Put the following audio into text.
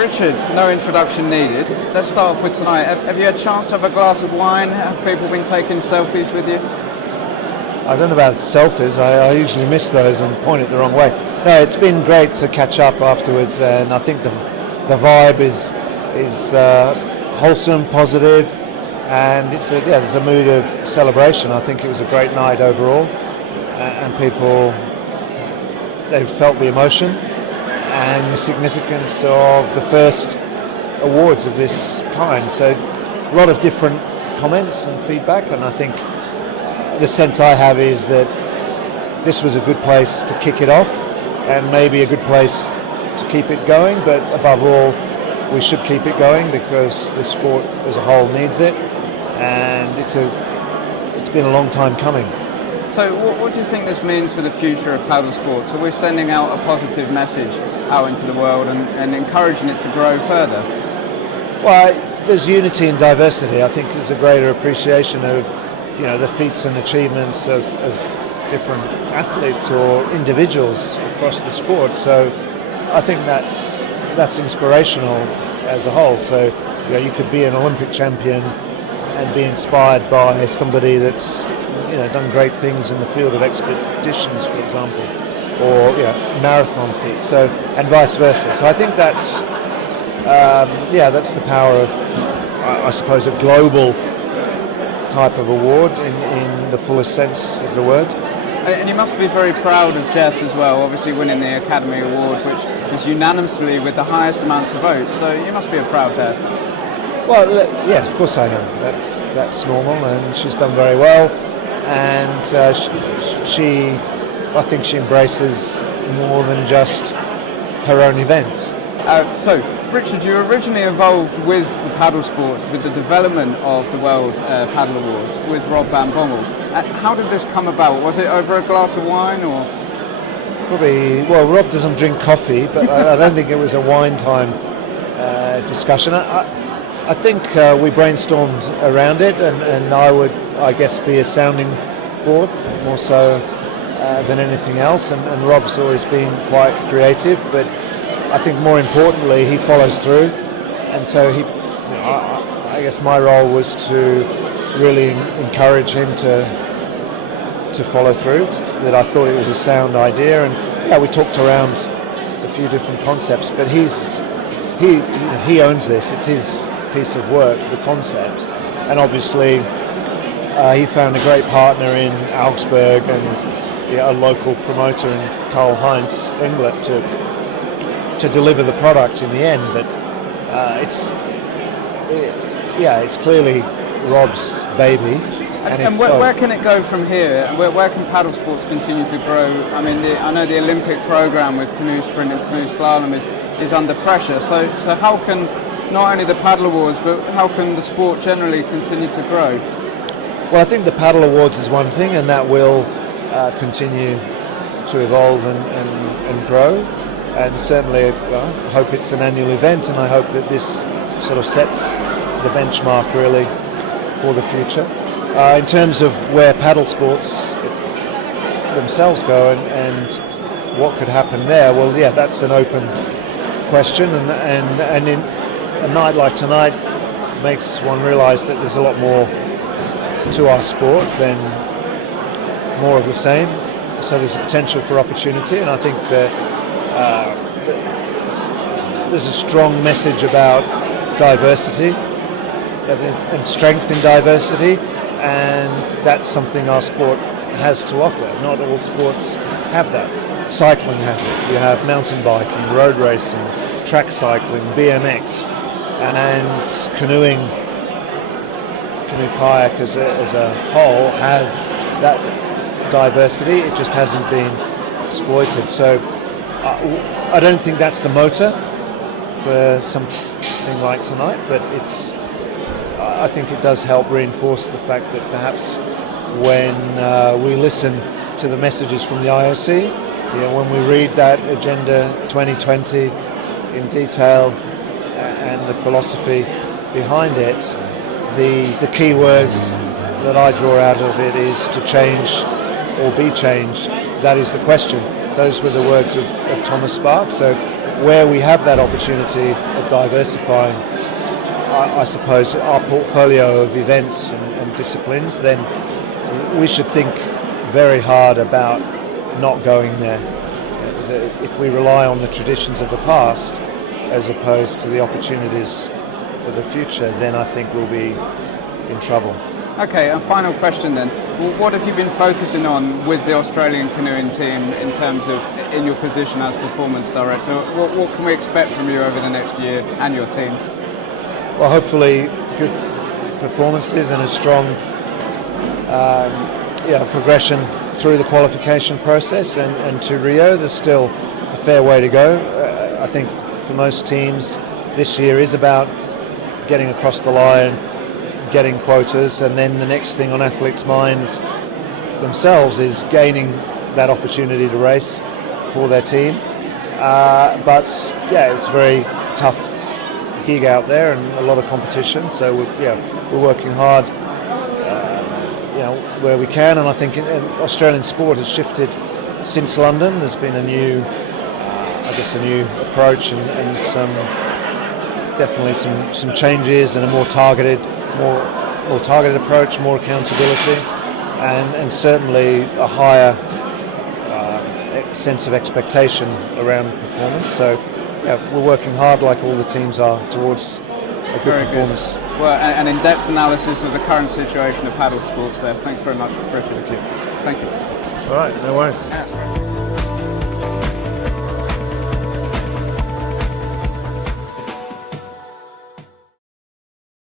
Richard, no introduction needed. Let's start off with tonight. Have you had a chance to have a glass of wine? Have people been taking selfies with you? I don't know about selfies. I usually miss those and point it the wrong way. No, it's been great to catch up afterwards, and I think the vibe is wholesome, positive, and there's a mood of celebration. I think it was a great night overall, and people, they've felt the emotion and the significance of the first awards of this kind. So a lot of different comments and feedback, and I think the sense I have is that this was a good place to kick it off and maybe a good place to keep it going, but above all we should keep it going because the sport as a whole needs it, and it's been a long time coming. So what do you think this means for the future of paddle sports? Are we sending out a positive message out into the world and encouraging it to grow further? Well, there's unity and diversity. I think there's a greater appreciation of the feats and achievements of different athletes or individuals across the sport. So I think that's inspirational as a whole. So you could be an Olympic champion and be inspired by somebody that's done great things in the field of expeditions, for example, or marathon feats. So and vice versa. So I think that's the power of, I suppose, a global type of award in the fullest sense of the word. And you must be very proud of Jess as well, obviously winning the Academy Award, which is unanimously with the highest amounts of votes, so you must be a proud dad. Well, yes, of course I am. That's normal, and she's done very well, and I think she embraces more than just her own events. So, Richard, you were originally involved with the paddle sports, with the development of the World Paddle Awards with Rob Van Bommel. How did this come about? Was it over a glass of wine, or? Probably. Well, Rob doesn't drink coffee, but I don't think it was a wine time discussion. I think we brainstormed around it, and I would, I guess, be a sounding board more so than anything else. And Rob's always been quite creative, but I think more importantly he follows through, and so I guess my role was to really encourage him to follow through. That I thought it was a sound idea, and we talked around a few different concepts. But he owns this; it's his piece of work, the concept, and obviously he found a great partner in Augsburg and a local promoter in Karl Heinz Englert to deliver the product in the end. But it's clearly Rob's baby. And where can it go from here? Where can paddle sports continue to grow? I mean, I know the Olympic program with canoe sprint and canoe slalom is under pressure. So how can not only the paddle awards, but how can the sport generally continue to grow? Well, I think the paddle awards is one thing, and that will continue to evolve and grow. And certainly I hope it's an annual event, and I hope that this sort of sets the benchmark really for the future. In terms of where paddle sports themselves go and what could happen there, well, that's an open question, and in a night like tonight makes one realise that there's a lot more to our sport than more of the same. So there's a potential for opportunity, and I think that there's a strong message about diversity and strength in diversity, and that's something our sport has to offer. Not all sports have that. Cycling has it. You have mountain biking, road racing, track cycling, BMX, and canoeing. Canoe kayak as a whole has that diversity. It just hasn't been exploited. So I don't think that's the motor for something like tonight, but I think it does help reinforce the fact that perhaps when we listen to the messages from the IOC, when we read that Agenda 2020 in detail and the philosophy behind it, the key words that I draw out of it is to change or be changed. That is the question. Those were the words of Thomas Sparks. So where we have that opportunity of diversifying, I suppose, our portfolio of events and disciplines, then we should think very hard about not going there. If we rely on the traditions of the past as opposed to the opportunities for the future, then I think we'll be in trouble. Okay, a final question then. What have you been focusing on with the Australian canoeing team in terms of in your position as performance director? What can we expect from you over the next year and your team? Well, hopefully good performances and a strong progression through the qualification process and to Rio. There's still a fair way to go. I think for most teams this year is about getting across the line, getting quotas, and then the next thing on athletes' minds themselves is gaining that opportunity to race for their team. But yeah, it's a very tough gig out there and a lot of competition. So we're working hard, where we can. And I think Australian sport has shifted since London. There's been a new approach and definitely some changes and a more targeted approach, more accountability, and certainly a higher sense of expectation around performance. So we're working hard, like all the teams are, towards a good performance. Well, an in-depth analysis of the current situation of paddle sports there. Thanks very much, Richard. Thank you. Thank you. All right, no worries. Yeah,